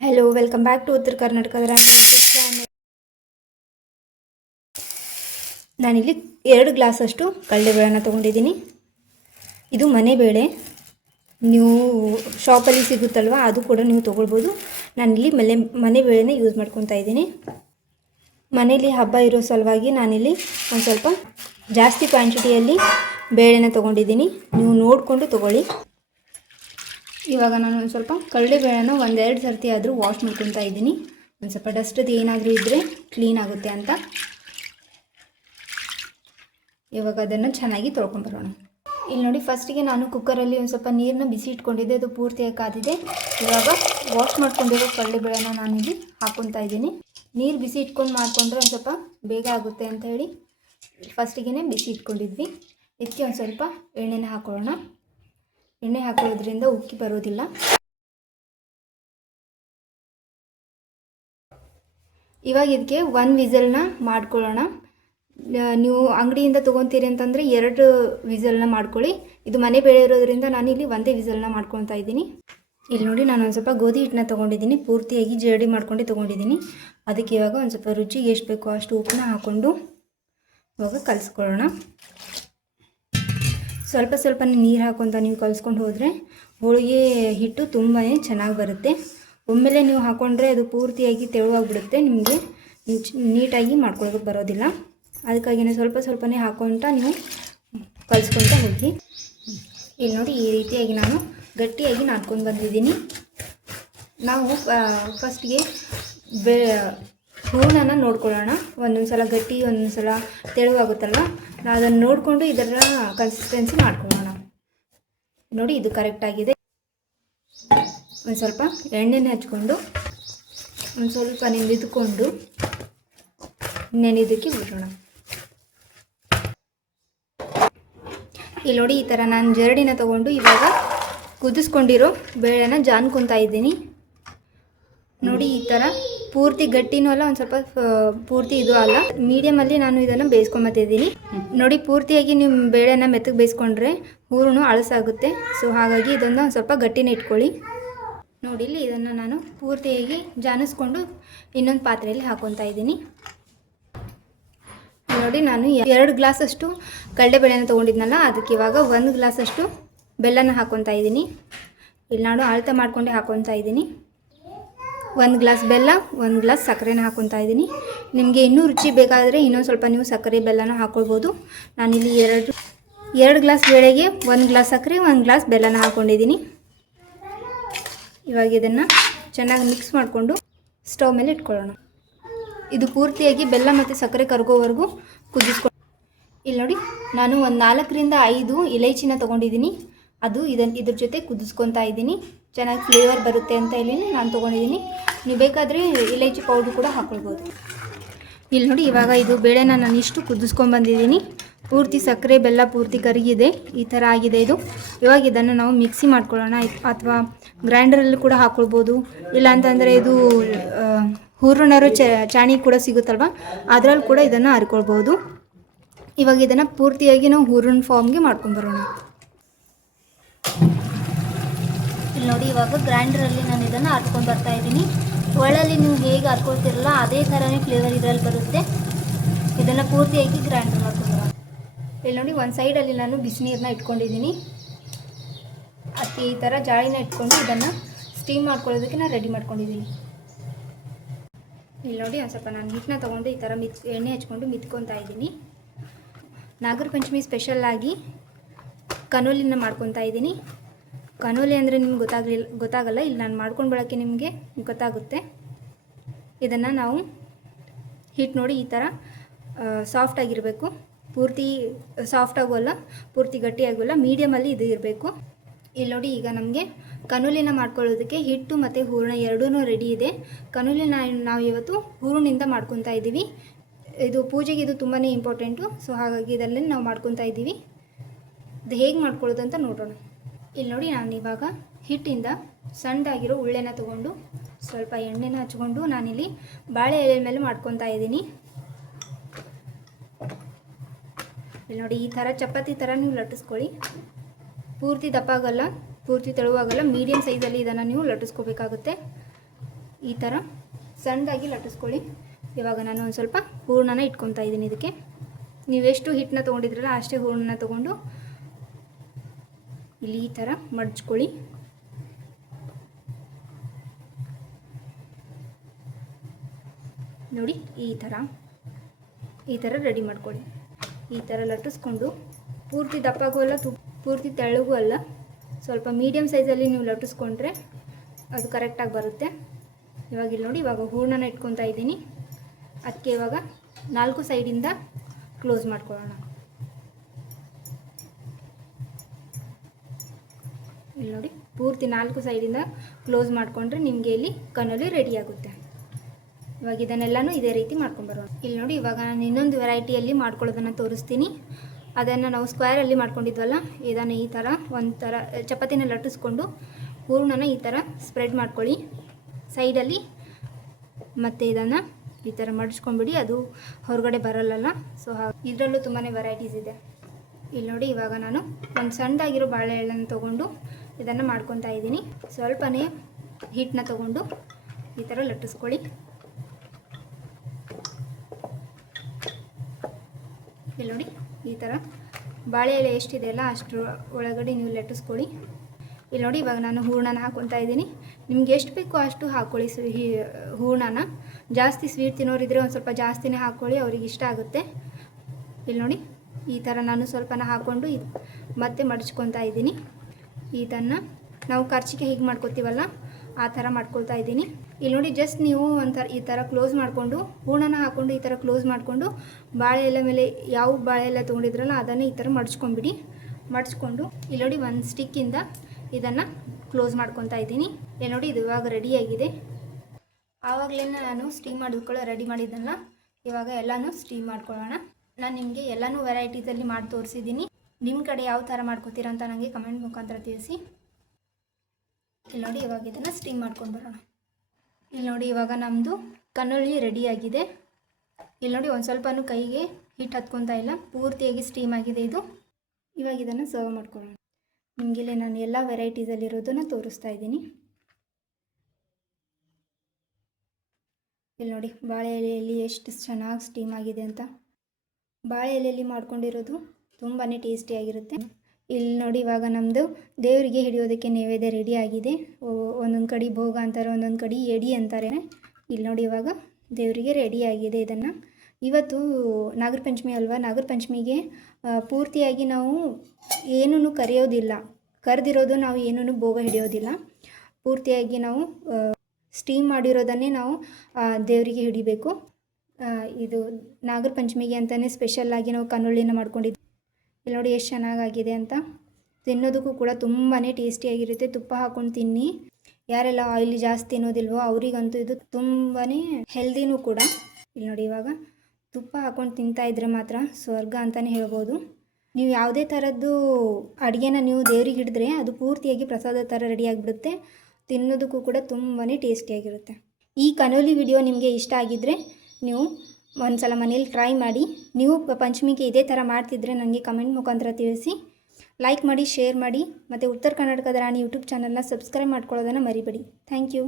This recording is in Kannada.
ಹಲೋ, ವೆಲ್ಕಮ್ ಬ್ಯಾಕ್ ಟು ಉತ್ತರ ಕರ್ನಾಟಕದ ರಾಣಿ ಚಾನಲ್. ನಾನಿಲ್ಲಿ 2 ಗ್ಲಾಸಷ್ಟು ಕಡಲೆಬೇಳೆನ ತೊಗೊಂಡಿದ್ದೀನಿ. ಇದು ಮನೆ ಬೇಳೆ, ನೀವು ಶಾಪಲ್ಲಿ ಸಿಗುತ್ತಲ್ವ ಅದು ಕೂಡ ನೀವು ತೊಗೊಳ್ಬೋದು. ನಾನಿಲ್ಲಿ ಮನೆ ಬೇಳೆನೇ ಯೂಸ್ ಮಾಡ್ಕೊತಾ ಇದ್ದೀನಿ. ಮನೇಲಿ ಹಬ್ಬ ಇರೋ ಸಲುವಾಗಿ ನಾನಿಲ್ಲಿ ಒಂದು ಸ್ವಲ್ಪ ಜಾಸ್ತಿ ಕ್ವಾಂಟಿಟಿಯಲ್ಲಿ ಬೇಳೆನ ತೊಗೊಂಡಿದ್ದೀನಿ. ನೀವು ನೋಡಿಕೊಂಡು ತೊಗೊಳ್ಳಿ. ಇವಾಗ ನಾನು ಒಂದು ಸ್ವಲ್ಪ ಕಡಲೆಬೇಳೆನ 1-2 ಸರ್ತಿ ಆದರೂ ವಾಶ್ ಮಾಡ್ಕೊತಾ ಇದ್ದೀನಿ. ಒಂದು ಸ್ವಲ್ಪ ಡಸ್ಟದು ಏನಾದರೂ ಇದ್ದರೆ ಕ್ಲೀನ್ ಆಗುತ್ತೆ ಅಂತ. ಇವಾಗ ಅದನ್ನು ಚೆನ್ನಾಗಿ ತೊಳ್ಕೊಂಬರೋಣ. ಇಲ್ಲಿ ನೋಡಿ, ಫಸ್ಟಿಗೆ ನಾನು ಕುಕ್ಕರಲ್ಲಿ ಒಂದು ಸ್ವಲ್ಪ ನೀರನ್ನ ಬಿಸಿ ಇಟ್ಕೊಂಡಿದ್ದೆ, ಅದು ಪೂರ್ತಿಯಾಗಿ ಕಾದಿದೆ. ಇವಾಗ ವಾಶ್ ಮಾಡ್ಕೊಂಡಿರೋ ಕಡಲೆಬೇಳೆನ ನಾನಿಲ್ಲಿ ಹಾಕ್ಕೊತಾ ಇದ್ದೀನಿ. ನೀರು ಬಿಸಿ ಇಟ್ಕೊಂಡು ಮಾಡಿಕೊಂಡ್ರೆ ಒಂದು ಸ್ವಲ್ಪ ಬೇಗ ಆಗುತ್ತೆ ಅಂತ ಹೇಳಿ ಫಸ್ಟಿಗೆ ಬಿಸಿ ಇಟ್ಕೊಂಡಿದ್ವಿ. ಇದಕ್ಕೆ ಒಂದು ಸ್ವಲ್ಪ ಎಣ್ಣೆನ ಹಾಕೊಳ್ಳೋಣ. ಎಣ್ಣೆ ಹಾಕೊಳ್ಳೋದ್ರಿಂದ ಉಕ್ಕಿ ಬರೋದಿಲ್ಲ. ಇವಾಗ ಇದಕ್ಕೆ 1 ವಿಸಲ್ನ ಮಾಡ್ಕೊಳ್ಳೋಣ. ನೀವು ಅಂಗಡಿಯಿಂದ ತೊಗೊತೀರಿ ಅಂತಂದರೆ 2 ವಿಸಲ್ನ ಮಾಡ್ಕೊಳ್ಳಿ. ಇದು ಮನೆ ಬೇಳೆ ಇರೋದ್ರಿಂದ ನಾನಿಲ್ಲಿ 1 ವಿಸಲ್ನ ಮಾಡ್ಕೊತಾ ಇದ್ದೀನಿ. ಇಲ್ಲಿ ನೋಡಿ, ನಾನು ಒಂದು ಸ್ವಲ್ಪ ಗೋಧಿ ಹಿಟ್ಟನ್ನ ತೊಗೊಂಡಿದ್ದೀನಿ, ಪೂರ್ತಿಯಾಗಿ ಜರಡಿ ಮಾಡ್ಕೊಂಡು ತೊಗೊಂಡಿದ್ದೀನಿ. ಅದಕ್ಕೆ ಇವಾಗ ಒಂದು ಸ್ವಲ್ಪ ರುಚಿಗೆ ಎಷ್ಟು ಬೇಕೋ ಅಷ್ಟು ಉಪ್ಪನ್ನ ಹಾಕ್ಕೊಂಡು ಇವಾಗ ಕಲಿಸ್ಕೊಳ್ಳೋಣ. ಸ್ವಲ್ಪ ಸ್ವಲ್ಪನೇ ನೀರು ಹಾಕ್ಕೊತ ನೀವು ಕಲಿಸ್ಕೊಂಡು ಹೋದರೆ ಹೋಳಿಗೆ ಹಿಟ್ಟು ತುಂಬಾ ಚೆನ್ನಾಗಿ ಬರುತ್ತೆ. ಒಮ್ಮೆಲೆ ನೀವು ಹಾಕ್ಕೊಂಡ್ರೆ ಅದು ಪೂರ್ತಿಯಾಗಿ ತೆಳುವಾಗಿಬಿಡುತ್ತೆ, ನಿಮಗೆ ನೀಟಾಗಿ ಮಾಡ್ಕೊಳ್ಳೋಕೆ ಬರೋದಿಲ್ಲ. ಅದಕ್ಕಾಗಿಯೇ ಸ್ವಲ್ಪ ಸ್ವಲ್ಪನೇ ಹಾಕ್ಕೊತ ನೀವು ಕಲಿಸ್ಕೊತ ಹೋಗಿ. ಇಲ್ಲಿ ನೋಡಿ, ಈ ರೀತಿಯಾಗಿ ನಾನು ಗಟ್ಟಿಯಾಗಿ ನಾದ್ಕೊಂಡು ಬಂದಿದ್ದೀನಿ. ನಾವು ಫಸ್ಟಿಗೆ ಹೂರಣನ ನೋಡ್ಕೊಳ್ಳೋಣ. ಒಂದೊಂದು ಸಲ ಗಟ್ಟಿ, ಒಂದೊಂದು ಸಲ ತೆಳುವಾಗುತ್ತಲ್ವ, ನಾವು ಅದನ್ನು ನೋಡಿಕೊಂಡು ಇದರ ಕನ್ಸಿಸ್ಟೆನ್ಸಿ ಮಾಡ್ಕೊಳ್ಳೋಣ. ನೋಡಿ, ಇದು ಕರೆಕ್ಟಾಗಿದೆ. ಒಂದು ಸ್ವಲ್ಪ ಎಣ್ಣೆನ ಹಚ್ಕೊಂಡು ಒಂದು ಸ್ವಲ್ಪ ನೆನೆದುಕೊಂಡು ನೆನೆದಕ್ಕೆ ಬಿಡೋಣ. ಇಲ್ಲಿ ನೋಡಿ, ಈ ಥರ ನಾನು ಜರಡಿನ ತೊಗೊಂಡು ಇವಾಗ ಕುದಿಸ್ಕೊಂಡಿರೋ ಬೇಳೆನ ಜಾನ್ಕೊತಾ ಇದ್ದೀನಿ. ನೋಡಿ, ಈ ಥರ ಪೂರ್ತಿ ಗಟ್ಟಿನೂ ಅಲ್ಲ, ಒಂದು ಸ್ವಲ್ಪ ಪೂರ್ತಿ ಇದು ಅಲ್ಲ, ಮೀಡಿಯಮಲ್ಲಿ ನಾನು ಇದನ್ನು ಬೇಯಿಸ್ಕೊಂಬತ್ತಿದ್ದೀನಿ. ನೋಡಿ, ಪೂರ್ತಿಯಾಗಿ ನೀವು ಬೇಳೆನ ಮೆತ್ತಗೆ ಬೇಯಿಸ್ಕೊಂಡ್ರೆ ಹೂರಣು ಅಳಸಾಗುತ್ತೆ. ಸೊ ಹಾಗಾಗಿ ಇದನ್ನು ಒಂದು ಸ್ವಲ್ಪ ಗಟ್ಟಿನ ಇಟ್ಕೊಳ್ಳಿ. ನೋಡಿ, ಇಲ್ಲಿ ಇದನ್ನು ನಾನು ಪೂರ್ತಿಯಾಗಿ ಜಾನಿಸ್ಕೊಂಡು ಇನ್ನೊಂದು ಪಾತ್ರೆಯಲ್ಲಿ ಹಾಕ್ಕೊತಾ ಇದ್ದೀನಿ. ನೋಡಿ, ನಾನು 2 ಗ್ಲಾಸಷ್ಟು ಕಡಲೆಬೇಳೆನ ತೊಗೊಂಡಿದ್ನಲ್ಲ, ಅದಕ್ಕೆ ಇವಾಗ 1 ಗ್ಲಾಸಷ್ಟು ಬೆಲ್ಲನ ಹಾಕ್ಕೊತಾ ಇದ್ದೀನಿ. ಇಲ್ಲಿ ನಾನು ಅಳತೆ ಮಾಡ್ಕೊಂಡೆ ಹಾಕ್ಕೊತಾ ಇದ್ದೀನಿ. 1 ಗ್ಲಾಸ್ ಬೆಲ್ಲ, 1 ಗ್ಲಾಸ್ ಸಕ್ಕರೆನ ಹಾಕ್ಕೊತಾ ಇದ್ದೀನಿ. ನಿಮಗೆ ಇನ್ನೂ ರುಚಿ ಬೇಕಾದರೆ ಇನ್ನೊಂದು ಸ್ವಲ್ಪ ನೀವು ಸಕ್ಕರೆ ಬೆಲ್ಲನ ಹಾಕ್ಕೊಳ್ಬೋದು. ನಾನಿಲ್ಲಿ 2 ಗ್ಲಾಸ್ ಬೇಳೆಗೆ 1 ಗ್ಲಾಸ್ ಸಕ್ಕರೆ, 1 ಗ್ಲಾಸ್ ಬೆಲ್ಲನ ಹಾಕ್ಕೊಂಡಿದ್ದೀನಿ. ಇವಾಗ ಇದನ್ನು ಚೆನ್ನಾಗಿ ಮಿಕ್ಸ್ ಮಾಡಿಕೊಂಡು ಸ್ಟವ್ ಮೇಲೆ ಇಟ್ಕೊಳ್ಳೋಣ. ಇದು ಪೂರ್ತಿಯಾಗಿ ಬೆಲ್ಲ ಮತ್ತು ಸಕ್ಕರೆ ಕರಗೋವರೆಗೂ ಕುದಿಸ್ಕೊಂಡು. ಇಲ್ಲಿ ನೋಡಿ, ನಾನು ಒಂದು 4ರಿಂದ 5 ಇಲೈಚಿನ ತೊಗೊಂಡಿದ್ದೀನಿ. ಅದು ಇದ್ರ ಜೊತೆ ಕುದಿಸ್ಕೊತಾ ಇದ್ದೀನಿ. ಚೆನ್ನಾಗಿ ಫ್ಲೇವರ್ ಬರುತ್ತೆ ಅಂತ ಹೇಳಿ ನಾನು ತೊಗೊಂಡಿದ್ದೀನಿ. ನೀವು ಬೇಕಾದರೆ ಇಲೈಚಿ ಪೌಡ್ರ್ ಕೂಡ ಹಾಕ್ಕೊಳ್ಬೋದು. ಇಲ್ಲಿ ನೋಡಿ, ಇವಾಗ ಇದು ಬೇಳೆನ ನಾನು ಇಷ್ಟು ಕುದಿಸ್ಕೊಂಡ್ಬಂದಿದ್ದೀನಿ. ಪೂರ್ತಿ ಸಕ್ಕರೆ ಬೆಲ್ಲ ಪೂರ್ತಿ ಕರಗಿದೆ, ಈ ಥರ ಆಗಿದೆ ಇದು. ಇವಾಗ ಇದನ್ನು ನಾವು ಮಿಕ್ಸಿ ಮಾಡ್ಕೊಳ್ಳೋಣ, ಅಥವಾ ಗ್ರೈಂಡರಲ್ಲಿ ಕೂಡ ಹಾಕ್ಕೊಳ್ಬೋದು. ಇಲ್ಲಾಂತಂದರೆ ಇದು ಹೂರಣರು ಚಾಣಿ ಕೂಡ ಸಿಗುತ್ತಲ್ವ, ಅದರಲ್ಲಿ ಕೂಡ ಇದನ್ನು ಹರ್ಕೊಳ್ಬೋದು. ಇವಾಗ ಇದನ್ನು ಪೂರ್ತಿಯಾಗಿ ನಾವು ಹೂರಣ ಫಾರ್ಮ್ಗೆ ಮಾಡ್ಕೊಂಬರೋಣ. ಇಲ್ಲಿ ನೋಡಿ, ಇವಾಗ ಗ್ರೈಂಡರಲ್ಲಿ ನಾನು ಇದನ್ನು ಹರ್ಕೊಂಡು ಬರ್ತಾ ಇದ್ದೀನಿ. ಒಳ್ಳಲ್ಲಿ ನೀವು ಹೇಗೆ ಹರ್ಕೊಳ್ತಿರಲ್ಲ ಅದೇ ಥರನೇ ಫ್ಲೇವರ್ ಇದರಲ್ಲಿ ಬರುತ್ತೆ. ಇದನ್ನು ಪೂರ್ತಿಯಾಗಿ ಗ್ರೈಂಡರ್ ಮಾಡ್ಕೊಂಬರೋಣ. ಇಲ್ಲಿ ನೋಡಿ, ಒಂದು ಸೈಡಲ್ಲಿ ನಾನು ಬಿಸಿನೀರನ್ನ ಇಟ್ಕೊಂಡಿದ್ದೀನಿ. ಅದಕ್ಕೆ ಈ ಥರ ಜಾಳಿನ ಇಟ್ಕೊಂಡು ಇದನ್ನು ಸ್ಟೀಮ್ ಮಾಡ್ಕೊಳ್ಳೋದಕ್ಕೆ ನಾನು ರೆಡಿ ಮಾಡ್ಕೊಂಡಿದ್ದೀನಿ. ಇಲ್ಲಿ ನೋಡಿ, ಒಂದು ಸ್ವಲ್ಪ ನಾನು ಹಿಟ್ಟನ್ನ ತೊಗೊಂಡು ಈ ಥರ ಎಣ್ಣೆ ಹಚ್ಕೊಂಡು ಮಿತ್ಕೊತಾ ಇದ್ದೀನಿ. ನಾಗರ ಪಂಚಮಿ ಸ್ಪೆಷಲ್ಲಾಗಿ ಕನೋಲಿನ ಮಾಡ್ಕೊತಾ ಇದ್ದೀನಿ. ಕನೋಲಿ ಅಂದರೆ ನಿಮ್ಗೆ ಗೊತ್ತಾಗಲ್ಲ, ಇಲ್ಲಿ ನಾನು ಮಾಡ್ಕೊಂಡು ಬರೋಕ್ಕೆ ನಿಮಗೆ ಗೊತ್ತಾಗುತ್ತೆ. ಇದನ್ನು ನಾವು ಹಿಟ್ಟು ನೋಡಿ ಈ ಥರ ಸಾಫ್ಟಾಗಿರಬೇಕು. ಪೂರ್ತಿ ಸಾಫ್ಟ್ ಆಗೋಲ್ಲ, ಪೂರ್ತಿ ಗಟ್ಟಿ ಆಗೋಲ್ಲ, ಮೀಡಿಯಮಲ್ಲಿ ಇದು ಇರಬೇಕು. ಇಲ್ಲಿ ನೋಡಿ, ಈಗ ನಮಗೆ ಕನೋಲಿನ ಮಾಡ್ಕೊಳ್ಳೋದಕ್ಕೆ ಹಿಟ್ಟು ಮತ್ತು ಹೂರಣ ಎರಡೂ ರೆಡಿ ಇದೆ. ಕನೋಲಿನ ನಾವು ಇವತ್ತು ಹೂರಣಿಂದ ಮಾಡ್ಕೊತಾ ಇದ್ದೀವಿ. ಇದು ಪೂಜೆಗೆ ಇದು ತುಂಬಾ ಇಂಪಾರ್ಟೆಂಟು. ಸೊ ಹಾಗಾಗಿ ಇದರಲ್ಲಿ ನಾವು ಮಾಡ್ಕೊತಾ ಇದ್ದೀವಿ. ಇದು ಹೇಗೆ ಮಾಡ್ಕೊಳ್ಳೋದು ಅಂತ ನೋಡೋಣ. ಇಲ್ಲಿ ನೋಡಿ, ನಾನು ಇವಾಗ ಹಿಟ್ಟಿಂದ ಸಣ್ಣದಾಗಿರೋ ಉಳ್ಳೆನ ತೊಗೊಂಡು ಸ್ವಲ್ಪ ಎಣ್ಣೆನ ಹಚ್ಕೊಂಡು ನಾನಿಲ್ಲಿ ಬಾಳೆ ಎಲೆ ಮೇಲೆ ಮಾಡ್ಕೊತಾ ಇದ್ದೀನಿ. ಇಲ್ಲಿ ನೋಡಿ, ಈ ಥರ ಚಪಾತಿ ಥರ ನೀವು ಲಟ್ಟಿಸ್ಕೊಳ್ಳಿ. ಪೂರ್ತಿ ದಪ್ಪ ಆಗಲ್ಲ, ಪೂರ್ತಿ ತೆಳುವಾಗಲ್ಲ, ಮೀಡಿಯಮ್ ಸೈಜಲ್ಲಿ ಇದನ್ನು ನೀವು ಲಟ್ಟಿಸ್ಕೋಬೇಕಾಗುತ್ತೆ. ಈ ಥರ ಸಣ್ಣದಾಗಿ ಲಟ್ಟಿಸ್ಕೊಳ್ಳಿ. ಇವಾಗ ನಾನು ಒಂದು ಸ್ವಲ್ಪ ಹೂರಣನ ಇಟ್ಕೊತಾ ಇದ್ದೀನಿ. ಇದಕ್ಕೆ ನೀವೆಷ್ಟು ಹಿಟ್ಟನ್ನ ತೊಗೊಂಡಿದ್ರಲ್ಲ ಅಷ್ಟೇ ಹೂರಣನ ತೊಗೊಂಡು ಇಲ್ಲಿ ಈ ಥರ ಮಡ್ಚ್ಕೊಳ್ಳಿ. ನೋಡಿ ಈ ಥರ ರೆಡಿ ಮಾಡ್ಕೊಳ್ಳಿ. ಈ ಥರ ಲಟ್ಟಿಸ್ಕೊಂಡು ಪೂರ್ತಿ ದಪ್ಪಗೂ ಅಲ್ಲ ಪೂರ್ತಿ ತೆಳ್ಳಗೂ ಅಲ್ಲ, ಸ್ವಲ್ಪ ಮೀಡಿಯಮ್ ಸೈಜಲ್ಲಿ ನೀವು ಲಟ್ಟಿಸ್ಕೊಂಡ್ರೆ ಅದು ಕರೆಕ್ಟಾಗಿ ಬರುತ್ತೆ. ಇವಾಗ ಇಲ್ಲಿ ನೋಡಿ, ಇವಾಗ ಹೂರಣನ ಇಟ್ಕೊತಾ ಇದ್ದೀನಿ. ಅದಕ್ಕೆ ಇವಾಗ 4 ಸೈಡಿಂದ ಕ್ಲೋಸ್ ಮಾಡ್ಕೊಳ್ಳೋಣ. ಇಲ್ಲಿ ನೋಡಿ, ಪೂರ್ತಿ 4 ಸೈಡಿಂದ ಕ್ಲೋಸ್ ಮಾಡಿಕೊಂಡ್ರೆ ನಿಮಗೆ ಇಲ್ಲಿ ಕನೋಲಿ ರೆಡಿ ಆಗುತ್ತೆ. ಇವಾಗ ಇದನ್ನೆಲ್ಲನೂ ಇದೇ ರೀತಿ ಮಾಡ್ಕೊಂಡ್ಬರೋಣ. ಇಲ್ಲಿ ನೋಡಿ, ಇವಾಗ ನಾನು ಇನ್ನೊಂದು ವೆರೈಟಿಯಲ್ಲಿ ಮಾಡ್ಕೊಳ್ಳೋದನ್ನು ತೋರಿಸ್ತೀನಿ. ಅದನ್ನು ನಾವು ಸ್ಕ್ವೇರಲ್ಲಿ ಮಾಡ್ಕೊಂಡಿದ್ವಲ್ಲ, ಇದನ್ನು ಈ ಥರ ಒಂಥರ ಚಪಾತಿನ ಲಟ್ಟಿಸ್ಕೊಂಡು ಹೂರಣನ ಈ ಥರ ಸ್ಪ್ರೆಡ್ ಮಾಡ್ಕೊಳ್ಳಿ ಸೈಡಲ್ಲಿ, ಮತ್ತು ಇದನ್ನು ಈ ಥರ ಮಡಿಸ್ಕೊಂಡ್ಬಿಡಿ, ಅದು ಹೊರಗಡೆ ಬರಲ್ಲ. ಸೊ ಇದರಲ್ಲೂ ತುಂಬಾ ವೆರೈಟೀಸ್ ಇದೆ. ಇಲ್ಲಿ ನೋಡಿ, ಇವಾಗ ನಾನು ಒಂದು ಸಣ್ಣದಾಗಿರೋ ಬಾಳೆಹಣ್ಣನ್ನು ತೊಗೊಂಡು ಇದನ್ನು ಮಾಡ್ಕೊತಾ ಇದ್ದೀನಿ. ಸ್ವಲ್ಪನೇ ಹಿಟ್ಟನ್ನ ತೊಗೊಂಡು ಈ ಥರ ಲಟ್ಟಿಸ್ಕೊಳ್ಳಿ. ಇಲ್ಲಿ ನೋಡಿ, ಈ ಥರ ಬಾಳೆ ಎಲೆ ಎಷ್ಟಿದೆಯಲ್ಲ ಅಷ್ಟು ಒಳಗಡೆ ನೀವು ಲಟ್ಟಿಸ್ಕೊಳ್ಳಿ. ಇಲ್ಲಿ ನೋಡಿ, ಇವಾಗ ನಾನು ಹೂರಣನ ಹಾಕ್ಕೊತಾ ಇದ್ದೀನಿ. ನಿಮ್ಗೆ ಎಷ್ಟು ಬೇಕೋ ಅಷ್ಟು ಹಾಕ್ಕೊಳ್ಳಿ ಹೂರಣನ. ಜಾಸ್ತಿ ಸ್ವೀಟ್ ತಿನ್ನೋರಿದ್ರೆ ಒಂದು ಸ್ವಲ್ಪ ಜಾಸ್ತಿನೇ ಹಾಕ್ಕೊಳ್ಳಿ, ಅವ್ರಿಗೆ ಇಷ್ಟ ಆಗುತ್ತೆ. ಇಲ್ಲಿ ನೋಡಿ, ಈ ಥರ ನಾನು ಸ್ವಲ್ಪನ ಹಾಕ್ಕೊಂಡು ಮತ್ತೆ ಮಡಚ್ಕೊತಾ ಇದ್ದೀನಿ. ಇದನ್ನು ನಾವು ಕರ್ಚಿಗೆ ಹೀಗೆ ಮಾಡ್ಕೊತೀವಲ್ಲ ಆ ಥರ ಮಾಡ್ಕೊಳ್ತಾ ಇದ್ದೀನಿ. ಇಲ್ಲಿ ನೋಡಿ, ಜಸ್ಟ್ ನೀವು ಒಂಥರ ಈ ಥರ ಕ್ಲೋಸ್ ಮಾಡಿಕೊಂಡು ಹೂರಣನ ಹಾಕ್ಕೊಂಡು ಈ ಥರ ಕ್ಲೋಸ್ ಮಾಡಿಕೊಂಡು ಬಾಳೆ ಎಲೆ ಮೇಲೆ ಯಾವ ಬಾಳೆ ಎಲೆ ತೊಗೊಂಡಿದ್ರಲ್ಲ ಅದನ್ನು ಈ ಥರ ಮಡ್ಚ್ಕೊಂಡ್ಬಿಡಿ. ಮಡ್ಚ್ಕೊಂಡು ಇಲ್ಲಿ ನೋಡಿ, ಒಂದು ಸ್ಟಿಕ್ಕಿಂದ ಇದನ್ನು ಕ್ಲೋಸ್ ಮಾಡ್ಕೊತಾ ಇದ್ದೀನಿ. ಇಲ್ಲಿ ನೋಡಿ, ಇದು ಇವಾಗ ರೆಡಿಯಾಗಿದೆ. ಆವಾಗಲೇ ನಾನು ಸ್ಟೀಮ್ ಮಾಡಿಕೊಳ್ಳೋ ರೆಡಿ ಮಾಡಿದ್ದನ್ನು ಇವಾಗ ಎಲ್ಲನೂ ಸ್ಟೀಮ್ ಮಾಡ್ಕೊಳ್ಳೋಣ. ನಾನು ನಿಮಗೆ ಎಲ್ಲನೂ ವೆರೈಟೀಸಲ್ಲಿ ಮಾಡಿ ತೋರಿಸಿದ್ದೀನಿ. ನಿಮ್ಮ ಕಡೆ ಯಾವ ಥರ ಮಾಡ್ಕೋತೀರ ಅಂತ ನನಗೆ ಕಮೆಂಟ್ ಮುಖಾಂತರ ತಿಳಿಸಿ. ಇಲ್ಲಿ ನೋಡಿ, ಇವಾಗ ಇದನ್ನು ಸ್ಟೀಮ್ ಮಾಡ್ಕೊಂಡು ಬರೋಣ. ಇಲ್ಲಿ ನೋಡಿ, ಇವಾಗ ನಮ್ಮದು ಕನ್ನೋಲಿ ರೆಡಿಯಾಗಿದೆ. ಇಲ್ಲಿ ನೋಡಿ, ಒಂದು ಸ್ವಲ್ಪನೂ ಕೈಗೆ ಹಿಟ್ಟು ಹತ್ಕೊತಾ ಇಲ್ಲ, ಪೂರ್ತಿಯಾಗಿ ಸ್ಟೀಮ್ ಆಗಿದೆ ಇದು. ಇವಾಗ ಇದನ್ನು ಸರ್ವ್ ಮಾಡ್ಕೊಳ್ಳೋಣ. ನಿಮಗಿಲ್ಲಿ ನಾನು ಎಲ್ಲ ವೆರೈಟೀಸಲ್ಲಿರೋದನ್ನು ತೋರಿಸ್ತಾ ಇದ್ದೀನಿ. ಇಲ್ಲಿ ನೋಡಿ, ಬಾಳೆ ಎಲೆಯಲ್ಲಿ ಎಷ್ಟು ಚೆನ್ನಾಗಿ ಸ್ಟೀಮ್ ಆಗಿದೆ ಅಂತ. ಬಾಳೆ ಎಲೆಯಲ್ಲಿ ಮಾಡ್ಕೊಂಡಿರೋದು ತುಂಬಾ ಟೇಸ್ಟಿಯಾಗಿರುತ್ತೆ. ಇಲ್ಲಿ ನೋಡಿ, ಇವಾಗ ನಮ್ಮದು ದೇವರಿಗೆ ಹಿಡಿಯೋದಕ್ಕೆ ನೈವೇದ್ಯ ರೆಡಿ ಆಗಿದೆ. ಒಂದೊಂದು ಕಡೆ ಭೋಗ ಅಂತಾರೆ, ಒಂದೊಂದು ಕಡೆ ಎಡಿ ಅಂತಾರೆ. ಇಲ್ಲಿ ನೋಡಿ, ಇವಾಗ ದೇವರಿಗೆ ರೆಡಿ ಆಗಿದೆ. ಇದನ್ನು ಇವತ್ತು ನಾಗರ ಪಂಚಮಿ ಅಲ್ವಾ, ನಾಗರ ಪಂಚಮಿಗೆ ಪೂರ್ತಿಯಾಗಿ ನಾವು ಏನೂ ಕರೆಯೋದಿಲ್ಲ, ಕರೆದಿರೋದು ನಾವು ಏನೂ ಭೋಗ ಹಿಡಿಯೋದಿಲ್ಲ. ಪೂರ್ತಿಯಾಗಿ ನಾವು ಸ್ಟೀಮ್ ಮಾಡಿರೋದನ್ನೇ ನಾವು ದೇವರಿಗೆ ಹಿಡಿಬೇಕು. ಇದು ನಾಗರ ಪಂಚಮಿಗೆ ಅಂತಲೇ ಸ್ಪೆಷಲ್ಲಾಗಿ ನಾವು ಕನ್ನೋಳಿನ ಮಾಡ್ಕೊಂಡಿದ್ವಿ. ಇಲ್ಲಿ ನೋಡಿ, ಎಷ್ಟು ಚೆನ್ನಾಗಾಗಿದೆ ಅಂತ. ತಿನ್ನೋದಕ್ಕೂ ಕೂಡ ತುಂಬಾ ಟೇಸ್ಟಿಯಾಗಿರುತ್ತೆ. ತುಪ್ಪ ಹಾಕ್ಕೊಂಡು ತಿನ್ನಿ. ಯಾರೆಲ್ಲ ಆಯಿಲ್ ಜಾಸ್ತಿ ತಿನ್ನೋದಿಲ್ವೋ ಅವರಿಗಂತೂ ಇದು ತುಂಬಾ ಹೆಲ್ದಿನೂ ಕೂಡ. ಇಲ್ಲಿ ನೋಡಿ, ಇವಾಗ ತುಪ್ಪ ಹಾಕ್ಕೊಂಡು ತಿಂತಾಯಿದ್ರೆ ಮಾತ್ರ ಸ್ವರ್ಗ ಅಂತಲೇ ಹೇಳ್ಬೋದು. ನೀವು ಯಾವುದೇ ಥರದ್ದು ಅಡುಗೆನ ನೀವು ದೇವ್ರಿಗೆ ಹಿಡಿದ್ರೆ ಅದು ಪೂರ್ತಿಯಾಗಿ ಪ್ರಸಾದ ಥರ ರೆಡಿಯಾಗಿಬಿಡುತ್ತೆ. ತಿನ್ನೋದಕ್ಕೂ ಕೂಡ ತುಂಬಾ ಟೇಸ್ಟಿಯಾಗಿರುತ್ತೆ. ಈ ಕನೋಲಿ ವಿಡಿಯೋ ನಿಮಗೆ ಇಷ್ಟ ಆಗಿದ್ದರೆ ನೀವು ಒಂದು ಸಲ ಮನೇಲಿ ಟ್ರೈ ಮಾಡಿ. ನೀವು ಪಂಚಮಿಗೆ ಇದೇ ಥರ ಮಾಡ್ತಿದ್ರೆ ನನಗೆ ಕಮೆಂಟ್ ಮುಖಾಂತರ ತಿಳಿಸಿ. ಲೈಕ್ ಮಾಡಿ, ಶೇರ್ ಮಾಡಿ, ಮತ್ತು ಉತ್ತರ ಕರ್ನಾಟಕದ ರಾಣಿ ಯೂಟ್ಯೂಬ್ ಚಾನಲ್ನ ಸಬ್ಸ್ಕ್ರೈಬ್ ಮಾಡ್ಕೊಳ್ಳೋದನ್ನು ಮರಿಬೇಡಿ. Thank you.